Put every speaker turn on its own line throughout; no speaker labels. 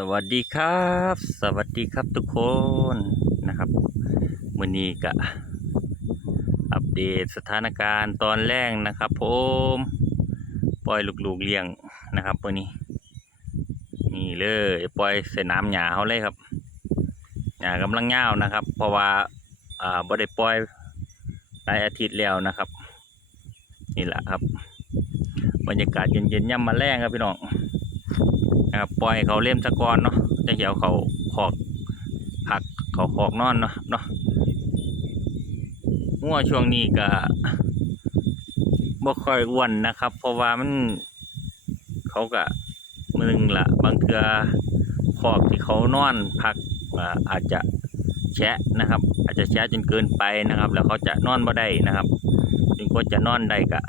สวัสดีครับ สวัสดีครับทุกคนนะครับวันนี้ก็อัปเดตสถานการณ์ตอนแรกนะครับผมปล่อยลูกๆเลี้ยงนะครับวันนี้นี่เลยปล่อยใส่น้ำหยาเขาเลยครับหยากำลังเงาวนะครับ เพราะว่าอ่าบ่ได้ปล่อยหลายอาทิตย์แล้วนะครับ นี่แหละครับ บรรยากาศเย็นๆย่ำมาแรงครับพี่น้อง นะครับปล่อยเขาเล่มสะกอนเนาะจะเหี่ยวเขาขอกผักเขาขอกนอนเนาะเนาะงัวช่วงนี้ก็บ่ค่อยอ้วนนะครับ เพราะว่ามันเขาก็มือหนึงละบางเทือขอกที่เขานอนพักอาจจะแชะนะครับ อาจจะแชะจนเกินไปนะครับ แล้วเขาจะนอนบ่ได้นะครับจึงก็จะนอนได้ก็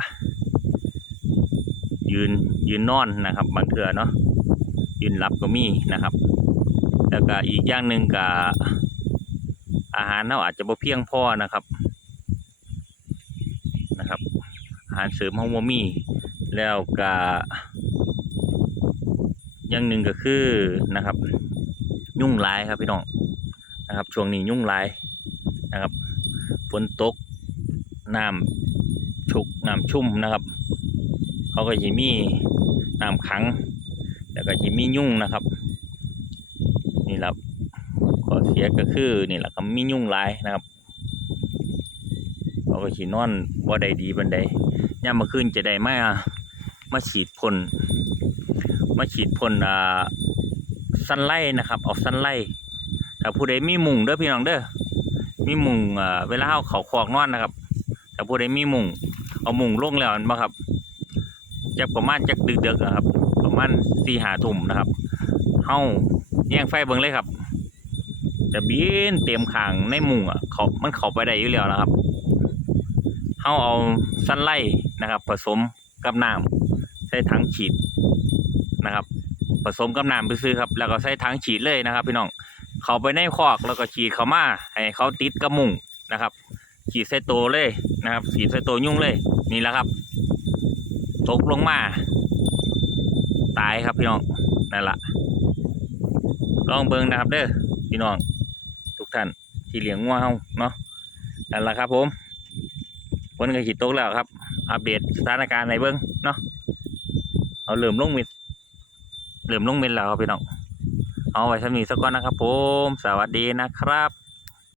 ยืนยืนนอนนะครับ บางเทือเนาะ ยืนรับก็มีนะครับ แล้วก็อีกอย่างหนึ่งก็อาหารเราอาจจะบ่เพียงพอนะครับนะครับ อาหารเสริมเฮาบ่มีแล้วก็อย่างหนึ่งก็คือนะครับ ยุ่งหลายครับพี่น้องนะครับ ช่วงนี้ยุ่งหลายนะครับฝนตกน้ำชุกน้ำชุ่มนะครับ เขาก็จะมีน้ำขัง แล้วก็จะมียุ่งนะครับ นี่แหละข้อเสียก็คือนี่แหละก็มียุ่งหลายนะครับเขาก็ฉีนอนว่าใดดีบันไดย่ามาขึ้นจะได้มามาฉีดพ่นมาฉีดพ่นอ่าสันไล่นะครับเอาสันไล่ถ้าผู้ใดมีมุงเด้อพี่น้องเด้อมีมุงอ่าเวลาเอาเขาคอกนอนนะครับถ้าผู้ใดมีมุงเอามุงลงแล้วนบ่ครับจะประมาณจักดึกๆอะครับ ประมาณสี่หาทุ่มนะครับเฮาแย่งไฟเบิ่งเลยครับ จะบินเต็มขางในมุงอะเขามันเข้าไปได้อยู่แล้วนะครับเฮาเอาสันไล่นะครับ ผสมกับน้ำใส่ถังฉีดนะครับ ผสมกับน้ำไปซื้อครับ แล้วก็ใส่ถังฉีดเลยนะครับ พี่น้องเขาไปในคอกแล้วก็ฉีดเขามาให้เขาติดกับมุงนะครับ ฉีดใส่ตัวเลยนะครับฉีดใส่ตัวยุ่งเลยนี่แหละครับ ตกลงมา ตายครับพี่น้องนั่นละลองเบิ่งนะครับเด้อพี่น้องทุกท่านที่เลี้ยงงัวเฮาเนาะนั่นละครับผมฝนก็ขีดตกแล้วครับอัปเดตสถานการณ์ในเบิ่งเนาะเอาเริ่อมลงม็ดเริ่อมลงม็ดแล้วครับพี่น้องเอาไว้สำนีสักก่อนนะครับผม สวัสดีนะครับ